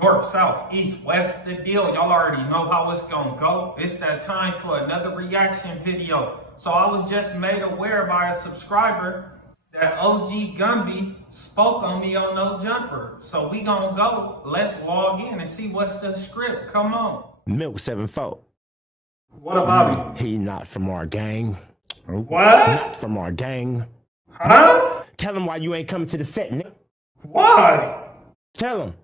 North, south, east, west, the deal. Y'all already know how it's gonna go. It's that time for another reaction video. So I was just made aware by a subscriber that OG Gumby spoke on me on No Jumper. So we gonna go. Let's log in and see what's the script. Come on. Milk 7-4. What about him? He not from our gang. What? Not from our gang. Huh? Tell him why you ain't coming to the set, nigga. Why? Tell him.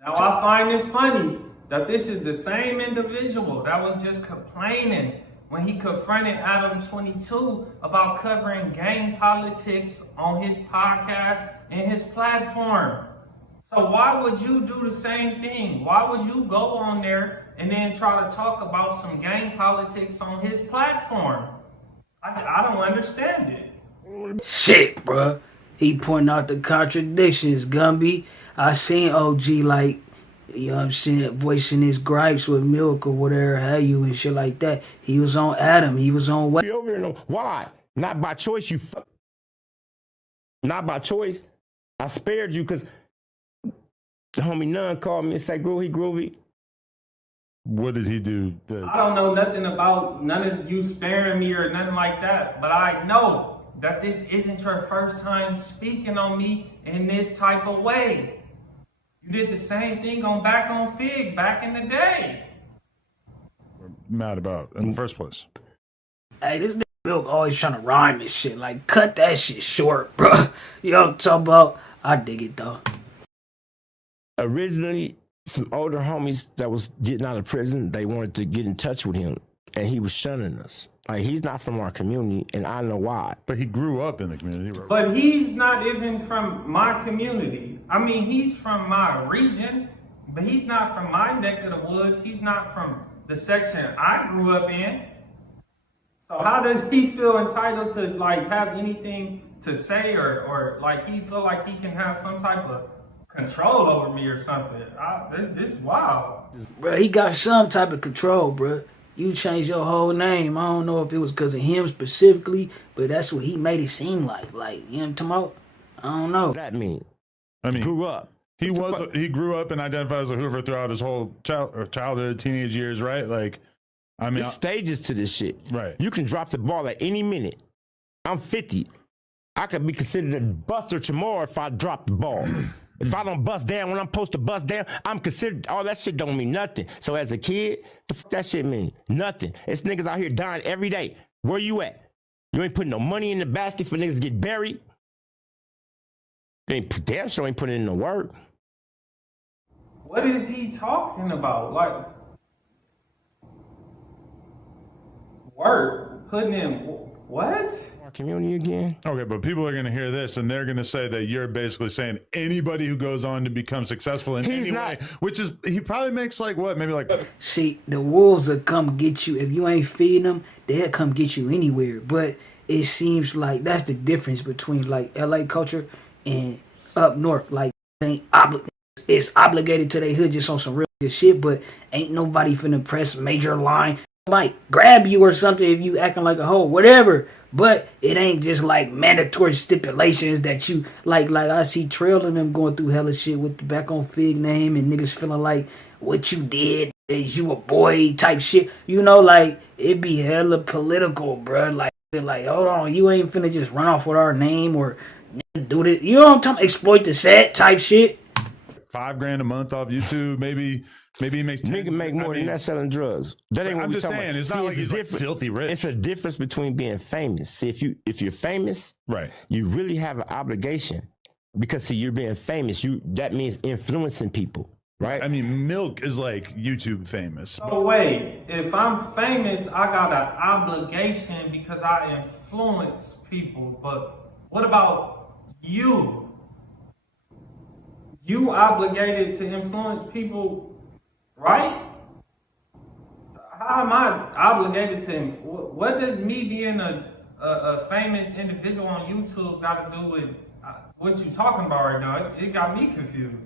Now I find this funny that this is the same individual that was just complaining when he confronted Adam 22 about covering gang politics on his podcast and his platform. So why would you do the same thing? Why would you go on there and then try to talk about some gang politics on his platform? I don't understand it. Shit, bruh. He pointing out the contradictions, Gumby. I seen OG like, you know what I'm saying, voicing his gripes with Milk or whatever have you and shit like that. He was on Adam. He was on Be over here, no. Why? Not by choice, you fuck. Not by choice. I spared you because the homie Nunn called me and said, groovy. What did he do? I don't know nothing about none of you sparing me or nothing like that, but I know that this isn't your first time speaking on me in this type of way. You did the same thing back on Fig back in the day. Mad about in the first place. Hey, this nigga Milk always trying to rhyme and shit. Like, cut that shit short, bruh. You know what I'm talking about? I dig it, though. Originally, some older homies that was getting out of prison, they wanted to get in touch with him, and he was shunning us. Like, he's not from our community, and I know why. But he grew up in the community. Right? But he's not even from my community. I mean, he's from my region, but he's not from my neck of the woods. He's not from the section I grew up in. So how does he feel entitled to like have anything to say or like he feel like he can have some type of control over me or something? This is wild. Bruh, he got some type of control, bruh. You changed your whole name. I don't know if it was because of him specifically, but that's what he made it seem like. Like, you know what I'm talking about? I don't know. What does that mean? I mean, Grew up. He grew up and identified as a Hoover throughout his whole childhood, teenage years, right? Like, I mean, There's stages to this shit. Right. You can drop the ball at any minute. I'm 50. I could be considered a buster tomorrow if I drop the ball. If I don't bust down when I'm supposed to bust down, I'm considered, all that shit don't mean nothing. So as a kid, the fuck that shit mean? Nothing. It's niggas out here dying every day. Where you at? You ain't putting no money in the basket for niggas to get buried? You ain't, damn sure ain't putting in no work. What is he talking about? Like, work, putting in, what? Our community again? okay, but people are going to hear this and they're going to say that you're basically saying anybody who goes on to become successful in any way, which is, he probably makes like what, maybe like. See, the wolves will come get you. If you ain't feeding them, they'll come get you anywhere. But it seems like that's the difference between like LA culture and up north. Like, it's obligated to their hood just on some real good shit, but ain't nobody finna press major line. Might grab you or something if you acting like a hoe, whatever. But it ain't just like mandatory stipulations that you like I see Trail and them going through hella shit with the back on Fig name and niggas feeling like what you did is you a boy type shit. You know, like it be hella political, bruh. Like hold on, you ain't finna just run off with our name or do this. You know what I'm talking? Exploit the set type shit. $5,000 a month off YouTube, maybe he makes 10. Nigga make more than that selling drugs. That ain't what I'm we just talking saying, about. it's not like he's like filthy rich. It's a difference between being famous. See, if you're famous, right, you really have an obligation because see, you're being famous. That means influencing people, right? I mean, Milk is like YouTube famous. So wait, if I'm famous, I got an obligation because I influence people. But what about you? You obligated to influence people, right? How am I obligated to? What does me being a famous individual on YouTube got to do with what you talking about right now? It got me confused.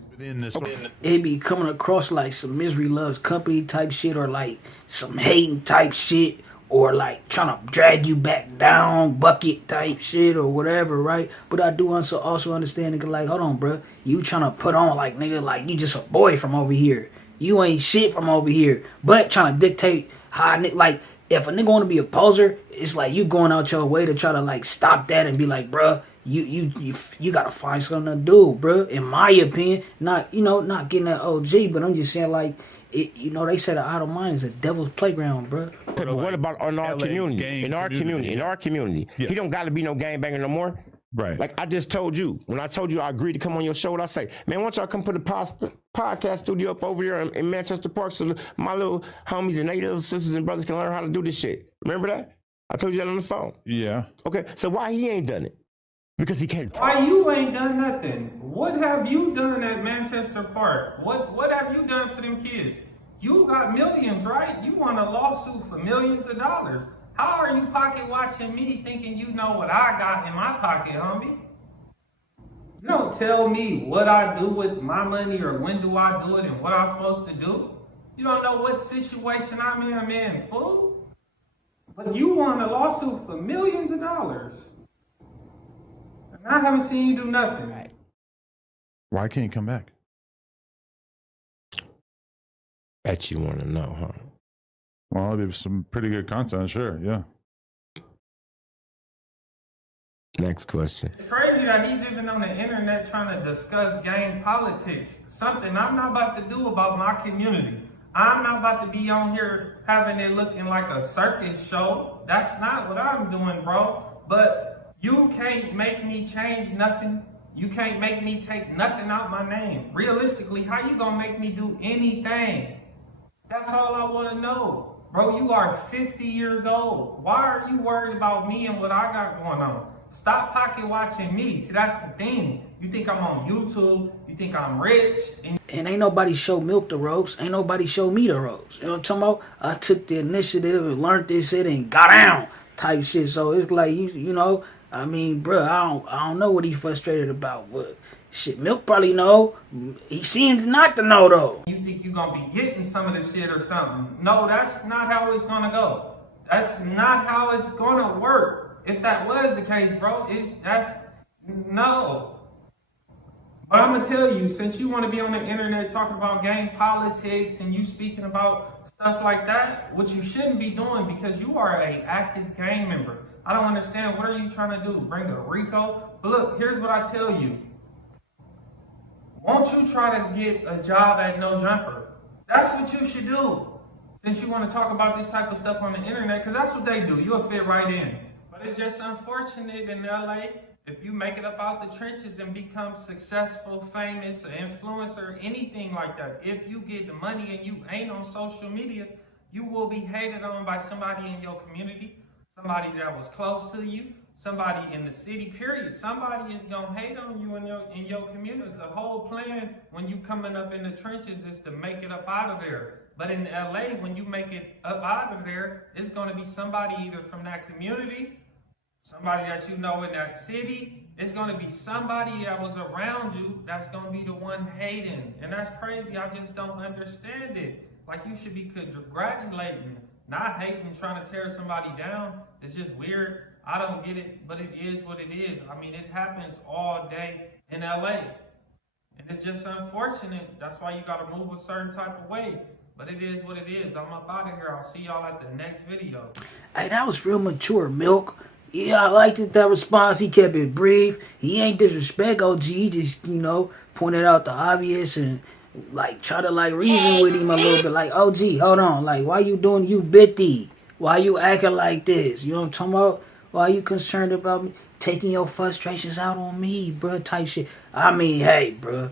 It be coming across like some misery loves company type shit or like some hating type shit or like trying to drag you back down, bucket type shit or whatever, right? But I do also understand, nigga, like, hold on, bro. You trying to put on, like, nigga, like, you just a boy from over here. You ain't shit from over here. But trying to dictate how, like, if a nigga want to be a poser, it's like you going out your way to try to, like, stop that and be like, bruh, you gotta find something to do, bruh. In my opinion, not getting that OG, but I'm just saying, like, they say the idle mind is a devil's playground, bro. But what about in our community? In our community, yeah. He don't got to be no gangbanger no more. Right. Like I just told you, when I told you I agreed to come on your show, I say, man, why don't y'all come put a podcast studio up over here in Manchester Park so my little homies and natives, sisters and brothers can learn how to do this shit. Remember that? I told you that on the phone. Yeah. Okay, so why he ain't done it? Because he can't. Why you ain't done nothing? What have you done at Manchester Park? What have you done for them kids? You got millions, right? You won a lawsuit for millions of dollars. How are you pocket watching me thinking you know what I got in my pocket, homie? You don't tell me what I do with my money or when do I do it and what I'm supposed to do. You don't know what situation I'm in, man, fool. But you won a lawsuit for millions of dollars. And I haven't seen you do nothing. Why can't you come back? Bet you want to know, huh? Well, there's some pretty good content, sure, yeah. Next question. It's crazy that he's even on the internet trying to discuss gang politics. Something I'm not about to do about my community. I'm not about to be on here having it looking like a circus show. That's not what I'm doing, bro. But you can't make me change nothing. You can't make me take nothing out my name. Realistically, how you gonna make me do anything? That's all I want to know. Bro, you are 50 years old. Why are you worried about me and what I got going on? Stop pocket watching me. See, that's the thing. You think I'm on YouTube. You think I'm rich. And ain't nobody show Milk the ropes. Ain't nobody show me the ropes. You know what I'm talking about? I took the initiative and learned this shit and got down type shit. So it's like, you know, I mean, bro, I don't know what he frustrated about. But shit, Milk probably know. He seems not to know, though. You think you're going to be getting some of this shit or something. No, that's not how it's going to go. That's not how it's going to work. If that was the case, bro, no. But I'm going to tell you, since you want to be on the internet talking about gang politics and you speaking about stuff like that, what you shouldn't be doing because you are an active gang member. I don't understand. What are you trying to do? Bring a RICO? But look, here's what I tell you. Won't you try to get a job at No Jumper? That's what you should do. Since you want to talk about this type of stuff on the internet, because that's what they do. You'll fit right in. But it's just unfortunate in LA, if you make it up out the trenches and become successful, famous, an influencer, anything like that, if you get the money and you ain't on social media, you will be hated on by somebody in your community, somebody that was close to you, somebody in the city, period. Somebody is going to hate on you in your community. The whole plan when you coming up in the trenches is to make it up out of there. But in LA, when you make it up out of there, it's going to be somebody either from that community, somebody that you know in that city. It's going to be somebody that was around you that's going to be the one hating. And that's crazy. I just don't understand it. Like, you should be congratulating, not hating, trying to tear somebody down. It's just weird. I don't get it, but it is what it is. I mean, it happens all day in LA. And it's just unfortunate. That's why you got to move a certain type of way. But it is what it is. I'm up out of here. I'll see y'all at the next video. Hey, that was real mature, Milk. Yeah, I liked it, that response. He kept it brief. He ain't disrespect OG. He just, pointed out the obvious and, try to, reason with him a little bit. Like, OG, hold on. Like, why you doing you bitty? Why you acting like this? You know what I'm talking about? Why you concerned about me taking your frustrations out on me, bruh, type shit. I mean, hey, bruh.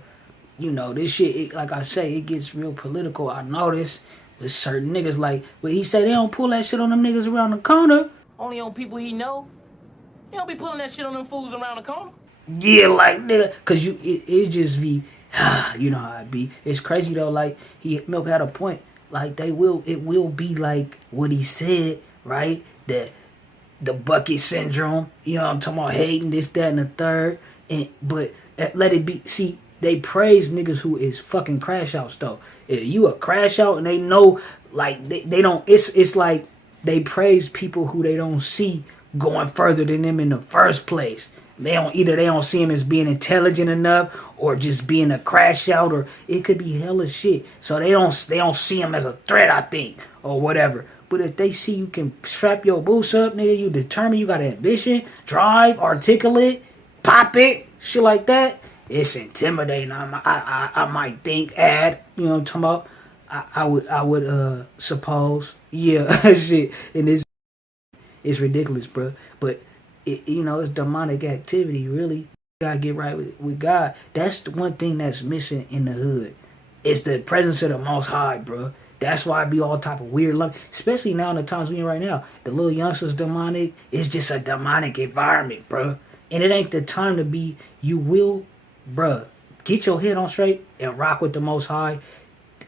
This shit, like I say, it gets real political. I notice with certain niggas, but he say they don't pull that shit on them niggas around the corner. Only on people he know. He don't be pulling that shit on them fools around the corner. Yeah, nigga, cause it just be, you know how it be. It's crazy though. Milk had a point. It will be like what he said, right? That the bucket syndrome. You know what I'm talking about? Hating this, that, and the third. But let it be. See, they praise niggas who is fucking crash outs though. If you a crash out and they know, they don't. It's like. they praise people who they don't see going further than them in the first place. They don't see him as being intelligent enough, or just being a crash out, or it could be hella shit. So they don't see him as a threat, I think, or whatever. But if they see you can strap your boots up, nigga, you determined, you got ambition, drive, articulate, pop it, shit like that, it's intimidating. I might think, you know what I'm talking about? I would suppose, yeah, shit, and it's ridiculous, bro. But it's demonic activity. Really, you gotta get right with God. That's the one thing that's missing in the hood. It's the presence of the Most High, bro. That's why it be all type of weird luck, especially now in the times we in right now. The little youngsters demonic. It's just a demonic environment, bro. And it ain't the time to be. You will, bro. Get your head on straight and rock with the Most High.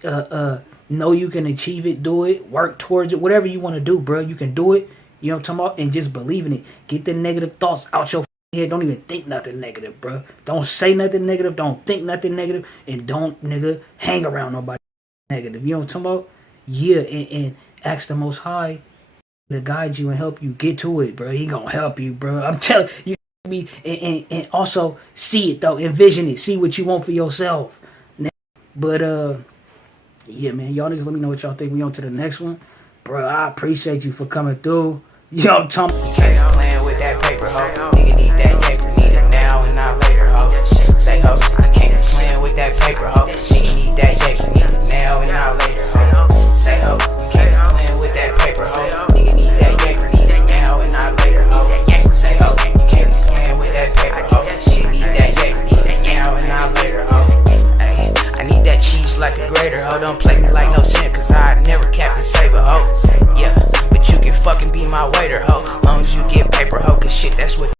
Know you can achieve it. Do it. Work towards it. Whatever you want to do, bro. You can do it. You know what I'm talking about? And just believe in it. Get the negative thoughts out your head. Don't even think nothing negative, bro. Don't say nothing negative. Don't think nothing negative. And don't, nigga, hang around nobody negative. You know what I'm talking about? Yeah, and ask the Most High to guide you and help you get to it, bro. He gonna help you, bro. I'm telling you. And also see it, though. Envision it. See what you want for yourself. But, yeah, man. Y'all niggas let me know what y'all think. We on to the next one. Bro, I appreciate you for coming through. Yo, I'm talking. You can't playing with that paper, ho. Nigga need that yaker, need it now and not later, ho. Say, ho, you can't playing with that paper, ho. Nigga need that yaker, need it now and not later, ho. Say, ho, you can't playing with that paper, ho. Nigga need that yaker, need it now and not later, ho. Say, ho, you can't playing with that paper, ho. Nigga need that yaker, need it now and not later, ho. Hey, I need that cheese like a grater, ho. Don't play me like no sin, cause I never Captain Saber, ho. Yeah, but you can fucking be my waiter, ho. Long as you get paper, ho. Cause shit, that's what